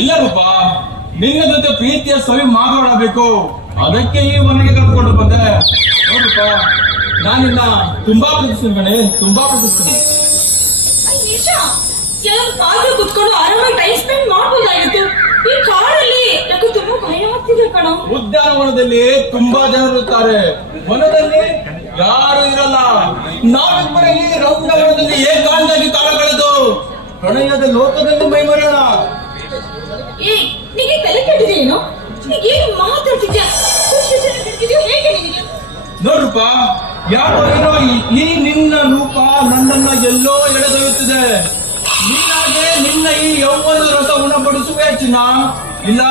ಇಲ್ಲ ರೂಪ, ನಿನ್ನ ಜೊತೆ ಪ್ರೀತಿಯ ಸವಿ ಮಾತಾಡಬೇಕು, ಅದಕ್ಕೆ ಈ ಮನೆಗೆ ಕರ್ಕೊಂಡು ಬಂದೆ. ನೋಡಪ್ಪ, ನಾನಿನ್ನ ತುಂಬಾ ಪ್ರೀತಿಸ್ತೀನಿ ಕಣೆ, ತುಂಬಾ ಪ್ರೀತಿಸ್ತೀನಿ. ಕಾರು ಕುತ್ಕೊಂಡು ಆರಾಮಾಗಿ ಟೈಮ್ ಸ್ಪೆಂಡ್ ಮಾಡಬಹುದಾಗಿತ್ತು. ಈ ಕಾರಲ್ಲಿ ನನಗೆ ತುಂಬಾ ಭಯ ಆಗ್ತಿದೆ ಕಣ. ಉದ್ಯಾನವನದಲ್ಲಿ ತುಂಬಾ ಜನರು ಇರ್ತಾರೆ, ವನದಲ್ಲಿ ಯಾರು ಇರಲ್ಲ. ನಾವಿಬ್ಬರ ಈ ರೌಂಡವನದಲ್ಲಿ ಏಕಾಂತಾಗಿ ಕಾಲ ಕಳೆದು ಪ್ರಣಯದ ಲೋಕದಲ್ಲಿ ಮೈಮರೆಯೋಣ. ನಿನಗೆ ತಲೆ ಕೆಟ್ಟಿದೆಯೇನೋ? ಏನು ಮಾತಾಡ್ತಿದ್ಯಾ? ಹೇಗೆ ನಿನಗೆ? ನೋಡ್ರಪ್ಪ, ಯಾಕೋ ಏನೋ ಈ ನಿನ್ನ ರೂಪ ನನ್ನನ್ನ ಎಲ್ಲೋ ಎಳೆದೊಯ್ಯುತ್ತಿದೆ. ನೀನಾಗೆ ನಿನ್ನ ಈ ಯೌವನದ ರಸ ಉಣಪಡಿಸುವೆ ಚಿನ್ನ. ಇಲ್ಲ,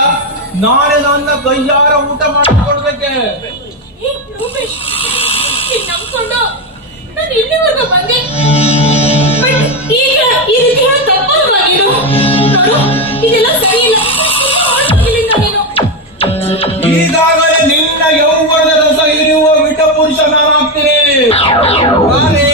ನಾಳೆ ನನ್ನ ಕೈಯಾರ ಊಟ ಮಾಡಿಕೊಡ್ಬೇಕೆ. ನಂಬ್ಕೊಂಡು ನಾನು ಇಲ್ಲಿವರೆಗೂ ಬಂದೆ. ಈಗ ಈ ರೀತಿ ಹೇಳೋ ತಪ್ಪಲ್ವಾ ನೀನು? ನೋಡು, ಇದೆಲ್ಲ ಸರಿ ಇಲ್ಲ. ನೀನು ಈಗಾಗಲೇ ನಿನ್ನ ಯೌವನದ ರಸ ಇರುವ ವಿಟ ಪುರುಷ ನಾನಾಗ್ತೀನಿ. ನಾನೇ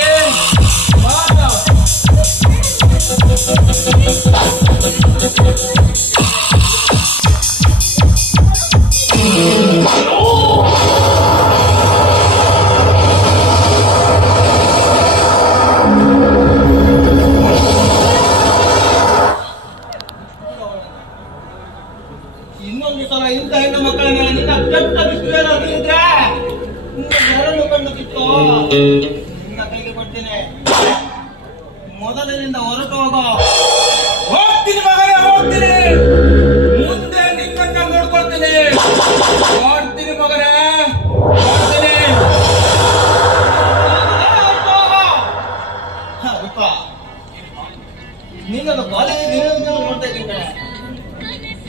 ಇನ್ನೊಂದು ಸಲ ಇಂಥ ಹೆಣ್ಣು ಮಕ್ಕಳ ಮೇಲೆ ನಿನ್ನ ಕೆಟ್ಟ ದೃಷ್ಟಿಯೇನಾದ್ರೂ ಇದ್ರೆ ನೆರಳು ಕಣ್ಣು ಕಿತ್ತು ನಿನ್ನ ಕೈಗೆ ಕೊಡ್ತೇನೆ. ಮೊದಲಿನಿಂದ ಹೊರಟು ಹೋಗೋ. ಹೋಗ್ತೀನಿ ಮಗನೇ, ಹೋಗ್ತೀನಿ. ಮುಂದೆ ನಿನ್ನನ್ನ ನೋಡ್ಕೊಳ್ತೀನಿ. ಮಾಡ್ತೀನಿ ಮಗನೇ, ಮಾಡ್ತೀನಿ. ನಿನ್ನನ್ನು ಕಾಲೇಜಿಗೆ ನೋಡ್ತಾ ಇದ್ದೀನಿ.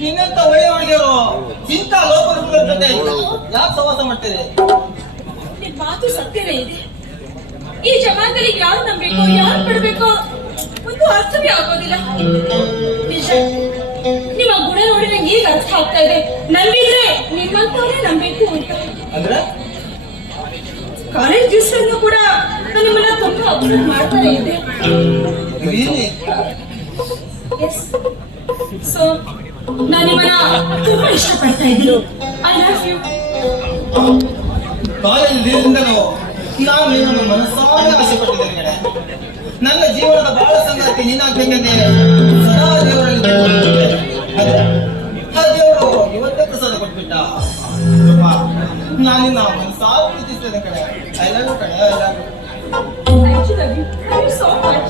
ನಿನ್ನಂತ ಒಳ್ಳೆ ಹುಡುಗಿಯರು ಇಂಥ ಲೋಕಗಳ ಜೊತೆ ಯಾಕೆ ಸವಾಸ ಮಾಡ್ತೇವೆ? ನಿನ್ ಮಾತು ಸತ್ಯವೇ ಇದೆ. ಈ ಜಮಾನದಲ್ಲಿ ಯಾರು ನಂಬೇಕು, ಯಾರು ಬಿಡ್ಬೇಕು ಒಂದು ಅರ್ಥವೇ ಆಗೋದಿಲ್ಲ. ನಿಜ, ನಿಮ್ಮ ಗುಣ ನೋಡಿ ನಂಗೆ ಈಗ ಅರ್ಥ ಆಗ್ತಾ ಇದೆ. ನಂಬಿದ್ರೆ ನಿಮ್ಮಂತವರೇ ನಂಬೇಕು ಅಂತ. ಅಂದ್ರೆ ಕಾಲೇಜ್ ದಿವಸದಲ್ಲೂ ಕೂಡ ನಾನು ನಿಮ್ಮನ್ನ ತುಂಬಾ ಅಬ್ಸರ್ವ್ ಮಾಡ್ತಾನೆ ಇದ್ದೆ. ಸೊ ನಾನು ನಿಮ್ಮನ್ನ ತುಂಬಾ ಇಷ್ಟಪಡ್ತಾ ಇದ್ದೀನಿ. I love you. ಕಾಲೇಜಿನಿಂದಲೂ ನಾನು ನಿನ್ನನ್ನು ಮನಸ್ಸಾರೆ ಆಸೆ ಪಟ್ಟಿದ್ದೇನೆ. ನನ್ನ ಜೀವನದ ಬಾಳ ಸಂಗಾತಿ ನೀನಾಗ್ಬೇಕಂತೆ ಸದಾ ದೇವರಲ್ಲಿ ಆ ದೇವರು ಇವತ್ತೇ ಪ್ರಸಾದ ಕೊಟ್ಬಿಟ್ಟ. ನಾನಿನ್ನ ಮನಸ್ಸಾರೆ ಪ್ರೀತಿಸ್ತೇನೆ ಕಡೆ. ಐ ಲವ್ ಯು ಕಡೆ, I love you. Thank you so much.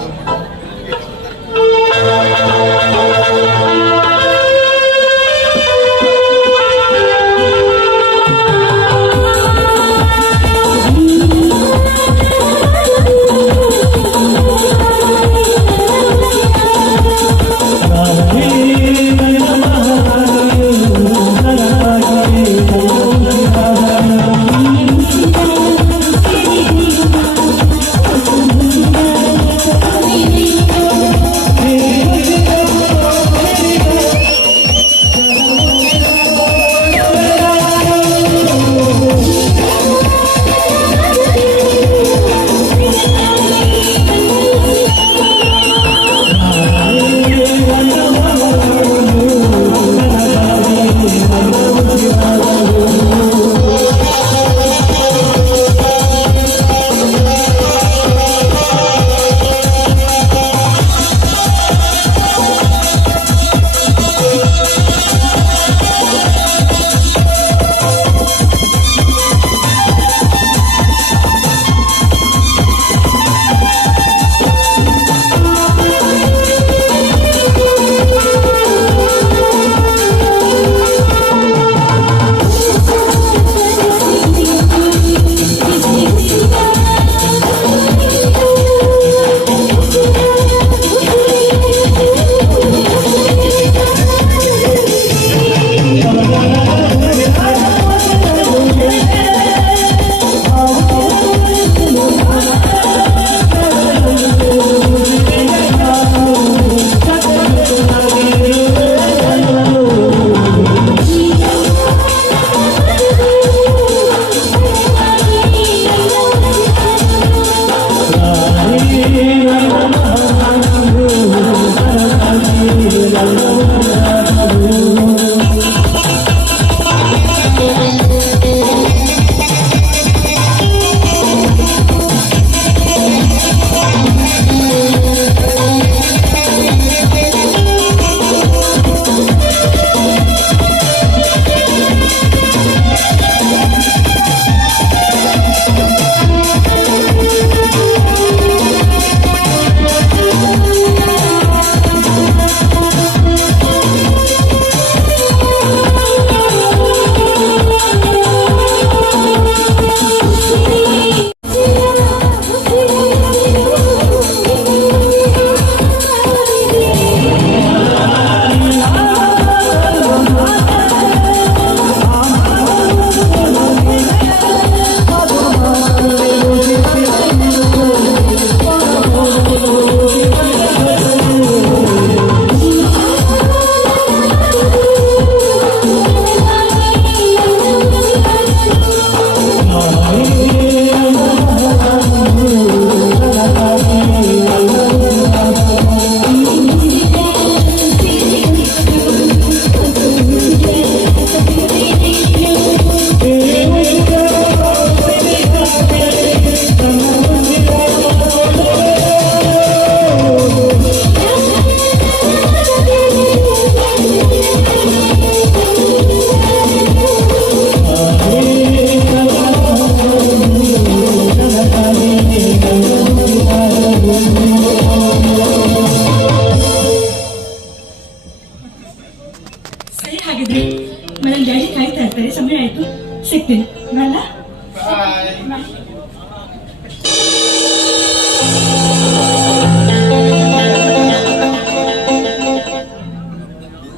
ಸಿಗ್ತೀನಿ ನನ್ನ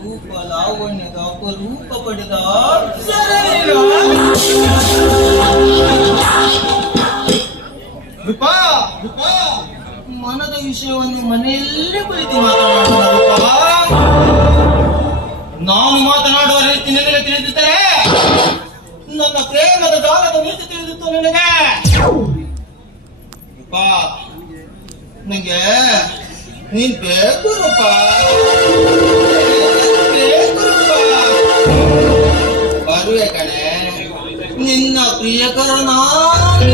ರೂಪ ಲಾವಣ್ಯದ ಅಪರೂಪ ಪಡೆದ ರೂಪ ರೂಪ ಮನದ ವಿಷಯವನ್ನು ಮನೆಯಲ್ಲೇ ಕುಳಿತು ಮಾತನಾಡುವ ನಾನು ಮಾತನಾಡುವ ರೀತಿ ನಿನಗೆ ತಿಳಿದಿದ್ದರೆ ನನ್ನ ಪ್ರೇಮದ ಜಾಲದ ನೀತಿ ತಿಳಿದಿತ್ತು ನಿನಗೆ ರೂಪ ನಂಗೆ ನೀನ್ ಬೇಕು ರೂಪ ಬೇಕು ರೂಪ ಬರುವೆ ಕಣೆ ನಿನ್ನ ಪ್ರಿಯಕರನಾಗಿ